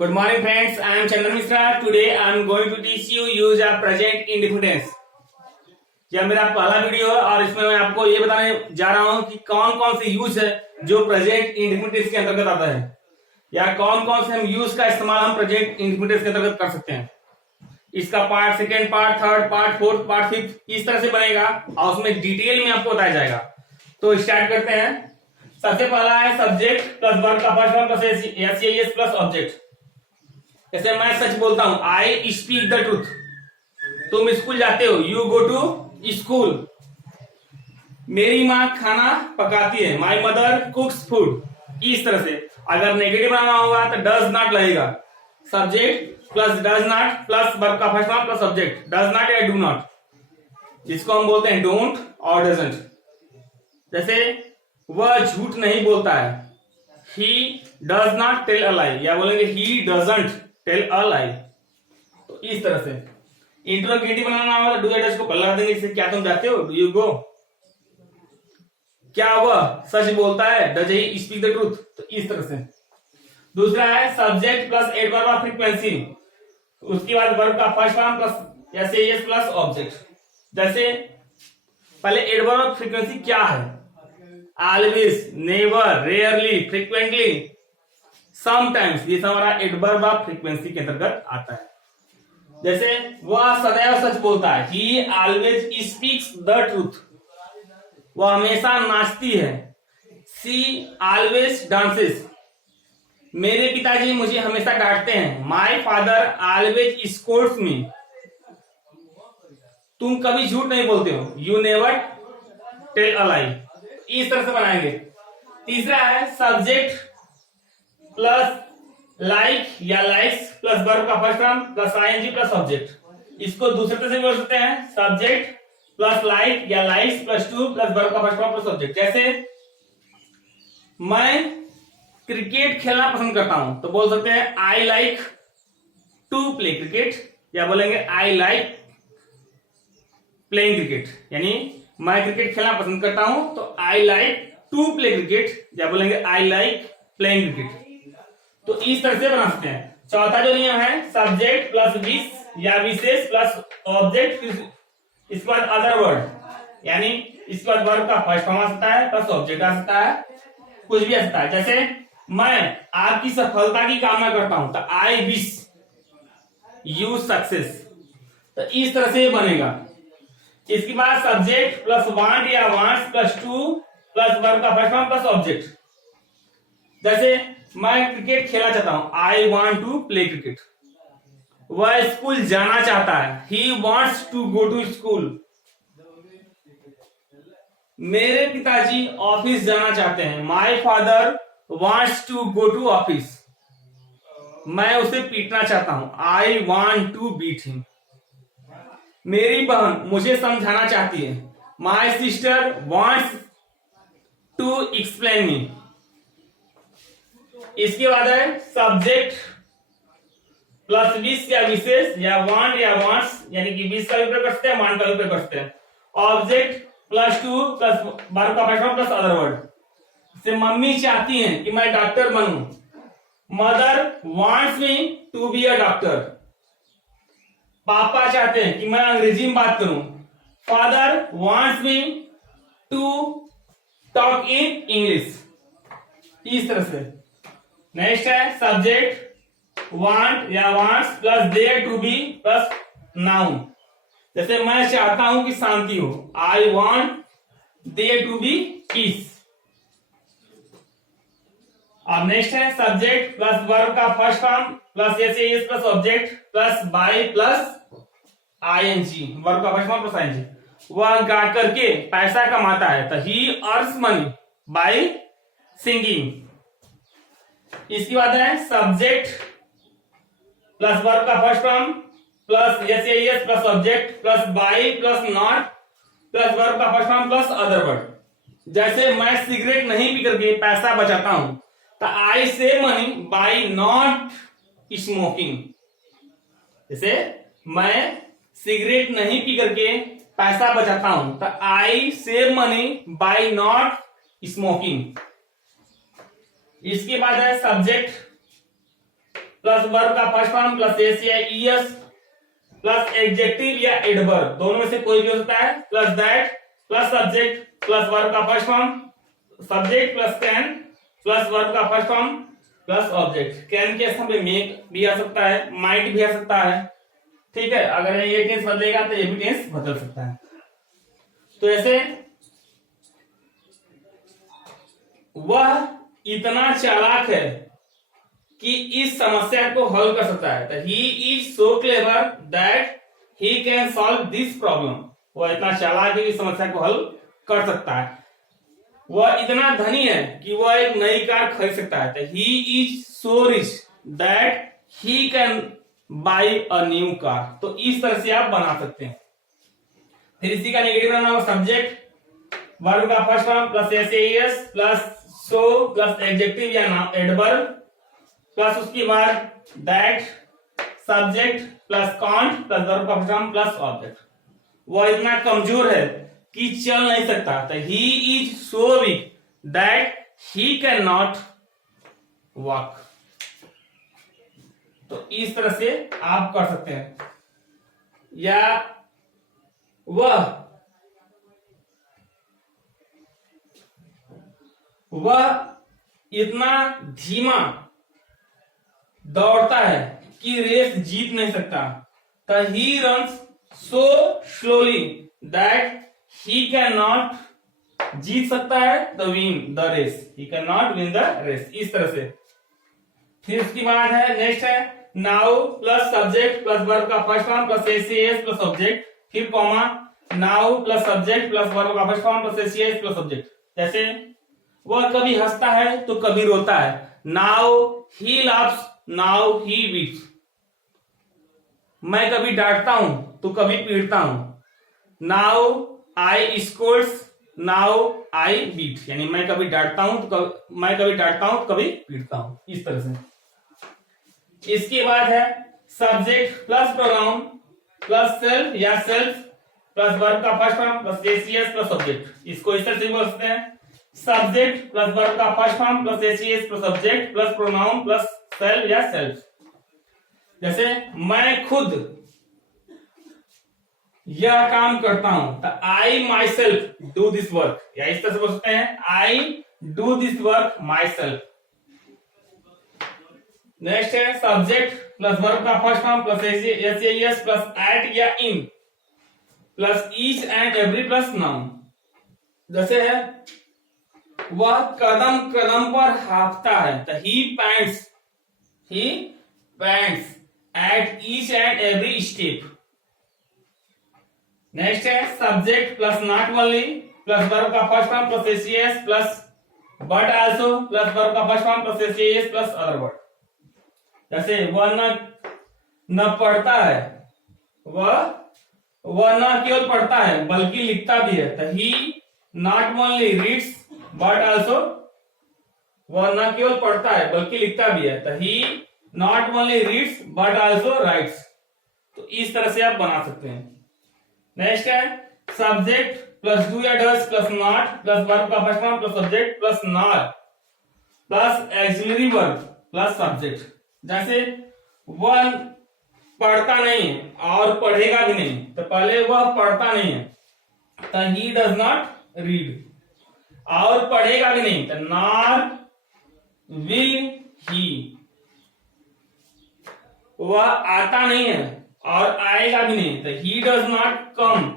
Good morning friends, I am Chandan Mishra. Today I am going to teach you use of present indefinite. यह मेरा पहला video है और इसमें मैं आपको ये बताने जा रहा हूं कि कौन कौन से यूज है जो प्रेजेंट इंडेफिनिट के अंतर्गत आता है या कौन कौन से हम यूज का इस्तेमाल हम प्रेजेंट इंडेफिनिट के अंतर्गत कर सकते हैं। इसका part second, part third, part fourth, part fifth इस तरह से बनेगा और उसमें डिटेल में आपको बताया जाएगा। तो स्टार्ट करते हैं। सबसे पहला है सब्जेक्ट प्लस वर्ब का first form plus S plus object. जैसे मैं सच बोलता हूं, आई स्पीक द ट्रूथ। तुम स्कूल जाते हो, यू गो टू स्कूल। मेरी माँ खाना पकाती है, माई मदर कुक्स फूड। इस तरह से अगर नेगेटिव बनाना होगा तो डज नॉट लगेगा। Subject plus does not plus verb का first form plus object, does not या डू नॉट, जिसको हम बोलते हैं डोंट और डजंट। जैसे वह झूठ नहीं बोलता है, he does not tell a lie, या बोलेंगे ही डजंट टेल अ लाई। तो इस तरह से इंट्रोगेटिव बनाना होगा तो डू या डज को पलट देंगे। इससे क्या तुम जाते हो, डू यू गो। क्या वह सच बोलता है, does he speak the truth. तो इस तरह से। दूसरा है subject plus adverb of frequency, उसके बाद वर्ब का first form plus S plus object. जैसे पहले एडवर्ब ऑफ फ्रीक्वेंसी क्या है, always, never, rarely, frequently, sometimes, ये सब हमारा एडवर्ब ऑफ फ्रीक्वेंसी के अंतर्गत आता है। जैसे वह सदैव सच बोलता है, ही ऑलवेज स्पीक्स द ट्रूथ, वह हमेशा नाचती है। सी ऑलवेज डांसेस, मेरे पिताजी मुझे हमेशा डांटते हैं। My father always scolds me, तुम कभी झूठ नहीं बोलते हो, you never tell a lie. इस तरह से बनाएंगे। तीसरा है सब्जेक्ट प्लस लाइक या लाइक्स प्लस वर्ब का first form plus ING plus object. इसको दूसरे तरह से बोल सकते हैं, सब्जेक्ट प्लस लाइक या likes plus to plus verb का फर्स्ट फॉर्म प्लस ऑब्जेक्ट। जैसे मैं क्रिकेट खेलना पसंद करता हूं तो बोल सकते हैं I like to play cricket, या बोलेंगे आई लाइक प्लेइंग क्रिकेट, यानी मैं क्रिकेट खेलना पसंद करता हूं तो I like to play cricket, या बोलेंगे आई लाइक प्लेइंग क्रिकेट। तो इस तरह से बना सकते हैं। चौथा जो नियम है सब्जेक्ट प्लस विश या विशेष प्लस ऑब्जेक्ट, इसके बाद अदर वर्ड, यानी इसके बाद वर्ब का फर्स्ट फॉर्म आ सकता है प्लस ऑब्जेक्ट आ सकता है, कुछ भी आ सकता है। जैसे मैं आपकी सफलता की कामना करता हूं तो आई विश यू सक्सेस। तो इस तरह से बनेगा। इसके बाद सब्जेक्ट प्लस वांट या wants plus to plus verb का फर्स्ट फॉर्म प्लस ऑब्जेक्ट। जैसे मैं क्रिकेट खेलना चाहता हूं, I want to play cricket. वह स्कूल जाना चाहता है, he wants to go to school. मेरे पिताजी ऑफिस जाना चाहते हैं, my father wants to go to office. मैं उसे पीटना चाहता हूं, I want to beat him. मेरी बहन मुझे समझाना चाहती है, my sister wants to explain me. इसके बाद है सब्जेक्ट प्लस विश या विशेष या वांट या वांट्स, यानी कि विश का भी प्रयोग कर सकते हैं, वांट का भी प्रयोग कर सकते हैं। Object plus to plus verb का first form plus other word. जैसे मम्मी चाहती हैं कि मैं डॉक्टर बनूं, mother wants me to be a doctor. पापा चाहते हैं कि मैं अंग्रेजी में बात करूं, father wants me to talk in English. इस तरह से। नेक्स्ट है सब्जेक्ट वांट या wants plus there to be plus noun. जैसे मैं चाहता हूं कि शांति हो, I want there to be peace. अब नेक्स्ट है सब्जेक्ट प्लस वर्ब का first form plus S plus object plus by plus ING, verb का फर्स्ट फॉर्म प्लस आईएनजी। वह गा करके पैसा कमाता है तो he earns money by singing. इसके बाद है सब्जेक्ट प्लस वर्ब का first form plus S plus object plus by plus not plus verb का first form plus other word. जैसे मैं सिगरेट नहीं पी करके पैसा बचाता हूं तो I save money by not smoking. जैसे मैं सिगरेट नहीं पी करके पैसा बचाता हूं तो I save money by not smoking. इसके बाद है सब्जेक्ट प्लस वर्ब का फर्स्ट फॉर्म प्लस एस या ईएस प्लस एडजेक्टिव या एडवर्ब, दोनों में से कोई भी हो सकता है, plus that plus subject plus verb का first form, subject plus can plus verb का first form plus object. Can के स्थान पे मेक भी आ सकता है, माइट भी आ सकता है, ठीक है। अगर ये टेंस बदलेगा तो ये भी टेंस बदल सकता है। तो ऐसे वह इतना चालाक है कि इस समस्या को हल कर सकता है। तो he is so clever that he can solve this problem. वह इतना चालाक है कि समस्या को हल कर सकता है। वह इतना धनी है कि वह एक नई कार खरीद सकता है। तो he is so rich that he can buy a new car. तो इस तरह से आप बना सकते हैं। फिर इसी का नेगेटिव बनाना होगा, सब्जेक्ट वर्ब का first form plus S plus so plus adjective या एडवर्ब प्लस उसके बाद that subject plus can't plus verb का फर्स्ट फॉर्म प्लस ऑब्जेक्ट। वह इतना कमजोर है कि चल नहीं सकता। तो he is so weak that he can not walk. तो इस तरह से आप कर सकते हैं। या वह इतना धीमा दौड़ता है कि रेस जीत नहीं सकता। तो he runs so slowly that he can not जीत सकता है the win the race. He can not win the race. इस तरह से। फिर उसकी बात है, नेक्स्ट है now plus subject plus verb का first form plus S plus object, फिर comma now plus subject plus verb का first form plus S plus object. जैसे वह कभी हंसता है तो कभी रोता है। Now he laughs now he beats. मैं कभी डांटता हूं तो कभी पीटता हूं। Now I scolds now I beat. यानी मैं कभी डांटता हूं तो कभी पीटता हूं। इस तरह से। इसके बाद है subject plus pronoun plus self या सेल्फ प्लस वर्ब का first form plus ACS plus object. इसको इस तरह से बोल सकते हैं, सब्जेक्ट प्लस वर्ब का first form plus ACS plus object plus pronoun plus self या सेल्फ। जैसे मैं खुद यह काम करता हूं तो I myself do this work. या इस तरह से बोल सकते हैं, I do this work my self. Next है सब्जेक्ट प्लस वर्ब का first form plus S plus at या in plus each and every plus noun. जैसे है वह कदम कदम पर हाँफता है। तो he pants at each and every step. Next है subject plus not only plus verb का first form plus ACS plus but also plus verb का first form plus ACS plus other word. जैसे वह न पढ़ता है, वह न केवल पढ़ता है बल्कि लिखता भी है। तो he not only reads but also. वह न केवल पढ़ता है बल्कि लिखता भी है। तो he not only reads but also writes. तो इस तरह से आप बना सकते हैं। नेक्स्ट है सब्जेक्ट प्लस डू या does plus not plus verb का first form plus subject plus not plus auxiliary verb plus subject. जैसे वह पढ़ता नहीं है और पढ़ेगा भी नहीं। तो पहले वह पढ़ता नहीं है तो ही डज नॉट रीड, और पढ़ेगा भी नहीं तो नॉर विल ही। वह आता नहीं है और आएगा भी नहीं तो ही does not come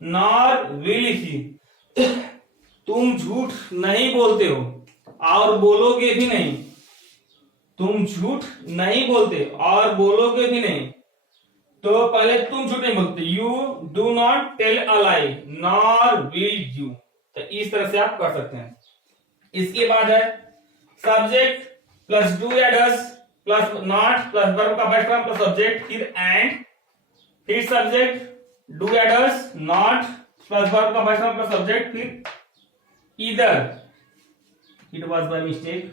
nor will he. तुम झूठ नहीं बोलते हो और बोलोगे भी नहीं। तुम झूठ नहीं बोलते और बोलोगे भी नहीं। तो पहले तुम झूठ नहीं बोलते, you do not tell a lie nor will you. तो इस तरह से आप कर सकते हैं। इसके बाद है सब्जेक्ट प्लस डू या does plus not plus verb का फर्स्ट फॉर्म प्लस सब्जेक्ट, फिर एंड, फिर सब्जेक्ट डू या डज नॉट प्लस वर्ब का फर्स्ट फॉर्म प्लस सब्जेक्ट, फिर either. It was by mistake.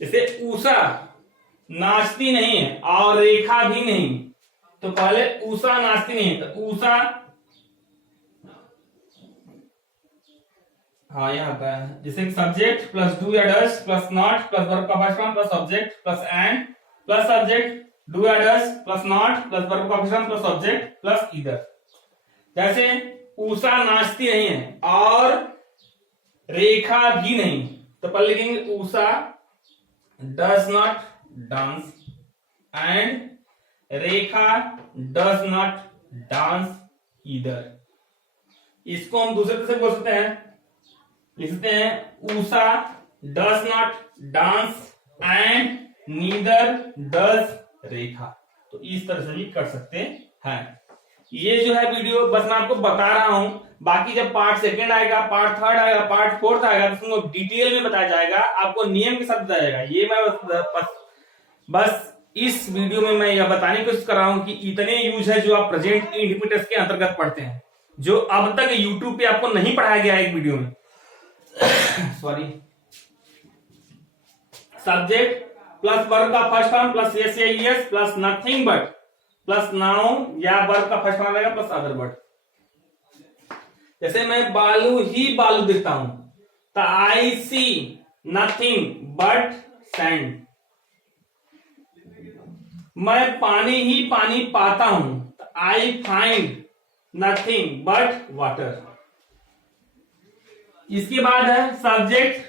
जैसे उषा नाचती नहीं है और रेखा भी नहीं। तो पहले उषा नाचती नहीं है तो उषा हाँ यहाँ आता है, जैसे सब्जेक्ट प्लस डू या does plus not plus verb का first form plus object plus and plus subject do या does plus not plus verb का first form plus object plus either. जैसे उषा नाचती नहीं है और रेखा भी नहीं, तो पहले लिखेंगे Usha does not dance and Rekha does not dance either. इसको हम दूसरे तरह से बोल सकते हैं, लिख सकते हैं Usha does not dance and neither does Rekha. तो इस तरह से भी कर सकते हैं। ये जो है वीडियो बस मैं आपको बता रहा हूं, बाकी जब पार्ट सेकेंड आएगा, पार्ट थर्ड आएगा, पार्ट फोर्थ आएगा तो उसको डिटेल में बताया जाएगा, आपको नियम के साथ बताया जाएगा। ये मैं बस इस वीडियो में मैं यह बताने की कोशिश कर रहा हूं कि इतने यूज है जो आप प्रेजेंट इंडिपेंडेंस के अंतर्गत पढ़ते हैं, जो अब तक यूट्यूब पे आपको नहीं पढ़ाया गया एक वीडियो में। सॉरी, सब्जेक्ट प्लस वर्ब का फर्स्ट फॉर्म प्लस यस या yes plus nothing but plus noun या वर्ब का फर्स्ट फॉर्म आएगा प्लस अदर बट। जैसे मैं बालू ही बालू देखता हूं तो आई सी नथिंग बट सैंड। मैं पानी ही पानी पाता हूं तो I find nothing but water. इसके बाद है सब्जेक्ट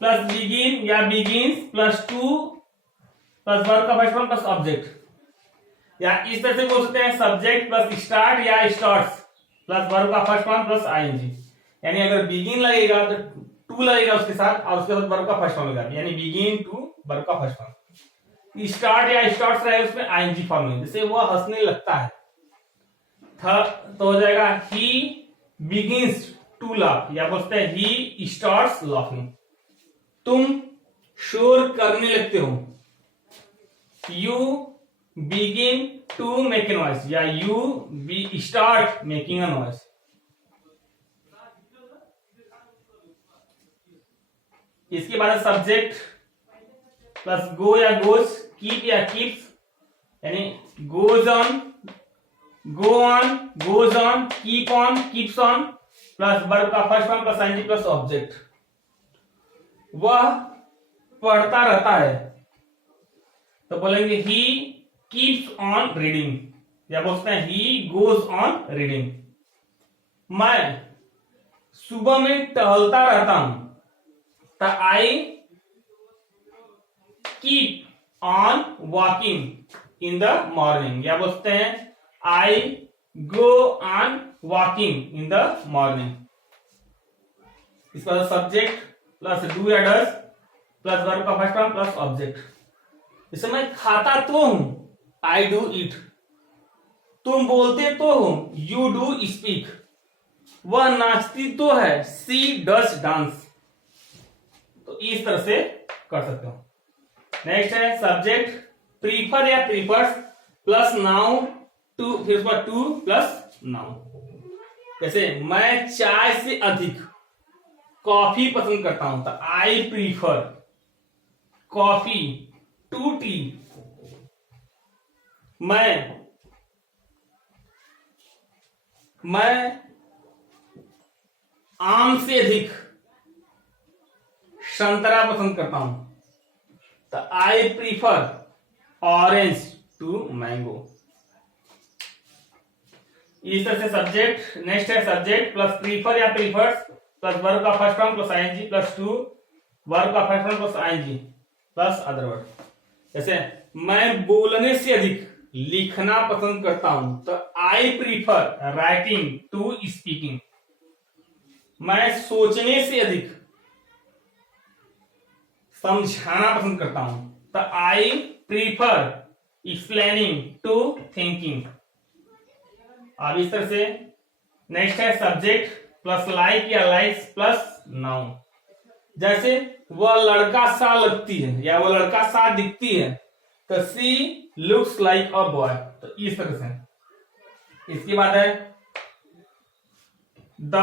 प्लस बिगिन या begins plus to plus verb का फर्स्ट फॉर्म प्लस ऑब्जेक्ट, या इस तरह से बोल सकते हैं सब्जेक्ट प्लस स्टार्ट या स्टार्ट्स प्लस वर्ब का फर्स्ट फॉर्म प्लस आईएनजी। यानी अगर बिगिन लगेगा तो टू लगेगा उसके साथ और उसके बाद वर्ब का फर्स्ट फॉर्म लगेगा, यानी बिगिन टू वर्ब का फर्स्ट फॉर्म। स्टार्ट या स्टार्ट्स रहेगा उसमें आईएनजी फॉर्म में, जैसे वह हंसने लगता है तो हो जाएगा ही बिगिंस टू लाफ, या बोलते हैं ही स्टार्ट्स लाफिंग। तुम शोर करने लगते हो, you begin to make a noise या you start making a noise. इसके बाद सब्जेक्ट प्लस गो या गोज, कीप या कीप्स, यानी goes on, go on, goes on, keep on, keeps on plus verb का first form plus ING plus object. वह पढ़ता रहता है तो बोलेंगे ही कीप्स ऑन रीडिंग, या बोलते हैं ही गोज ऑन रीडिंग। मैं सुबह में टहलता रहता हूं तो I keep on walking in the morning, या बोलते हैं I go on walking in the morning. इसका सब्जेक्ट प्लस डू या डस प्लस वर्ब का फर्स्ट फॉर्म प्लस ऑब्जेक्ट। जैसे मैं खाता तो हूं, आई डू इट। तुम बोलते तो हो, यू डू स्पीक। वह नाचती तो है, सी डज डांस। तो इस तरह से कर सकते हो। नेक्स्ट है सब्जेक्ट प्रीफर या प्रीफर्स प्लस नाउन टू, फिर उसके बाद टू प्लस नाउन। जैसे मैं चाय से अधिक कॉफी पसंद करता हूं तो I prefer coffee to tea. मैं आम से अधिक संतरा पसंद करता हूं तो I prefer orange to mango. इस तरह से सब्जेक्ट। नेक्स्ट है सब्जेक्ट प्लस प्रीफर या प्रीफर्स प्लस वर्ब का first form plus ING plus to verb का first form plus ING plus other word. जैसे मैं बोलने से अधिक लिखना पसंद करता हूं तो I prefer writing to speaking. मैं सोचने से अधिक समझाना पसंद करता हूं तो I prefer explaining to thinking. अब इस तरह से नेक्स्ट है सब्जेक्ट प्लस लाइक या लाइक्स प्लस नाउन। जैसे वह लड़का सा लगती है या वह लड़का सा दिखती है तो सी लुक्स लाइक अ बॉय। तो इस तरह से। इसके बाद है द,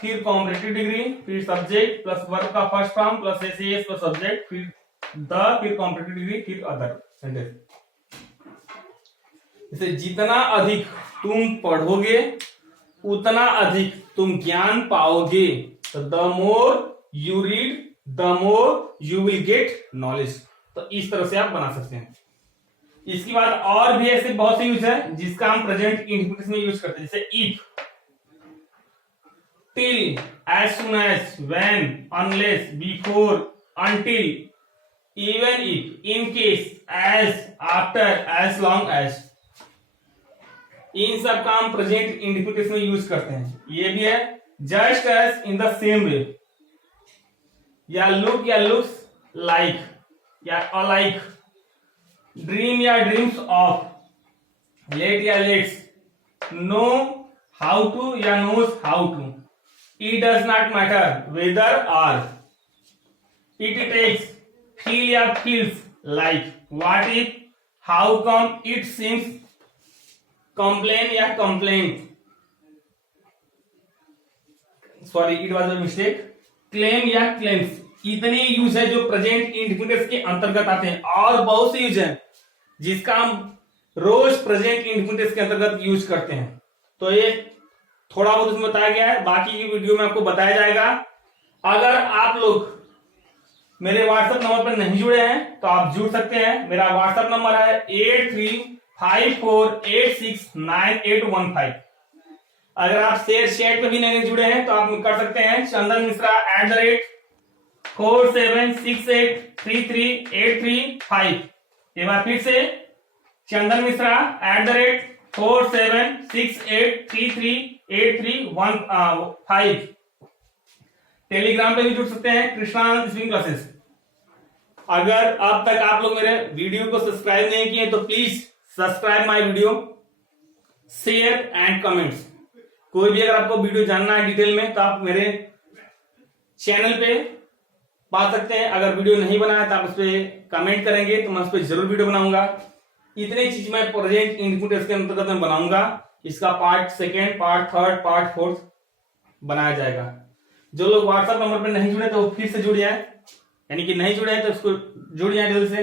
फिर कॉम्परेटिव डिग्री, फिर सब्जेक्ट प्लस वर्ब का first form plus S plus subject, फिर द, फिर कॉम्परेटिव डिग्री, फिर अदर सेंटेंस। जैसे जितना अधिक तुम पढ़ोगे उतना अधिक तुम ज्ञान पाओगे। तो the more you read the more you will get knowledge. तो इस तरह से आप बना सकते हैं। इसके बाद और भी ऐसे बहुत से यूज है जिसका हम प्रेजेंट इंडिफिनिट में यूज करते हैं, जैसे if, till, as soon as, when, unless, before, until, even if, in case, as, after, as long as, इन सब का हम प्रेजेंट इंडिफिनिट में यूज करते हैं। ये भी है just as, in the same way, या लुक या लुक्स लाइक या अलाइक, ड्रीम या ड्रीम्स ऑफ, लेट या लेट्स, नो हाउ टू या knows how to, it does not matter whether or, it takes, feel या feels like, what if, how come, it seems, complain या complaint, sorry it was a mistake, claim या claims। इतने use है जो present indefinite के अंतर्गत आते हैं, और बहुत से यूज है जिसका हम रोज प्रेजेंट इंडिफिनिट के अंतर्गत यूज करते हैं। तो ये थोड़ा बहुत उसमें बताया गया है, बाकी की वीडियो में आपको बताया जाएगा। अगर आप लोग मेरे व्हाट्सएप नंबर पर नहीं जुड़े हैं तो आप जुड़ सकते हैं। मेरा व्हाट्सएप नंबर है 8354869815। अगर आप शेयर चैट पे भी नहीं जुड़े हैं तो आप कर सकते हैं चंदन मिश्रा @4768338385। एक बार फिर से चंदन मिश्रा @4768338385। टेलीग्राम पे भी जुड़ सकते हैं, कृष्णा स्विमिंग क्लासेस। अगर अब तक आप लोग मेरे वीडियो को सब्सक्राइब नहीं किए तो please subscribe my video, share and comments. कोई भी अगर आपको वीडियो जानना है डिटेल में तो आप मेरे चैनल पे पा सकते हैं। अगर वीडियो नहीं बना है तो आप उस पर कमेंट करेंगे तो मैं उस पर जरूर वीडियो बनाऊंगा। इतनी चीज मैं प्रेजेंट इंडिफिनिट के अंतर्गत में बनाऊंगा। इसका part second, part third, part fourth बनाया जाएगा। जो लोग व्हाट्सएप नंबर पर नहीं जुड़े तो फिर से जुड़ जाए, यानी कि नहीं जुड़े हैं तो उसको जुड़ जाए जल्दी से।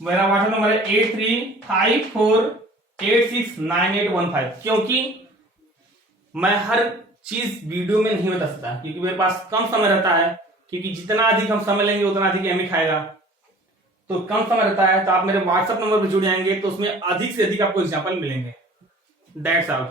मेरा व्हाट्सएप नंबर है 8354869815। क्योंकि मैं हर चीज वीडियो में नहीं बता सकता, क्योंकि मेरे पास कम समय रहता है। क्योंकि जितना अधिक हम समय लेंगे उतना अधिक एमबी खाएगा, तो कम समय रहता है। तो आप मेरे व्हाट्सएप नंबर पर जुड़ जाएंगे तो उसमें अधिक से अधिक आपको एग्जाम्पल मिलेंगे। That's all.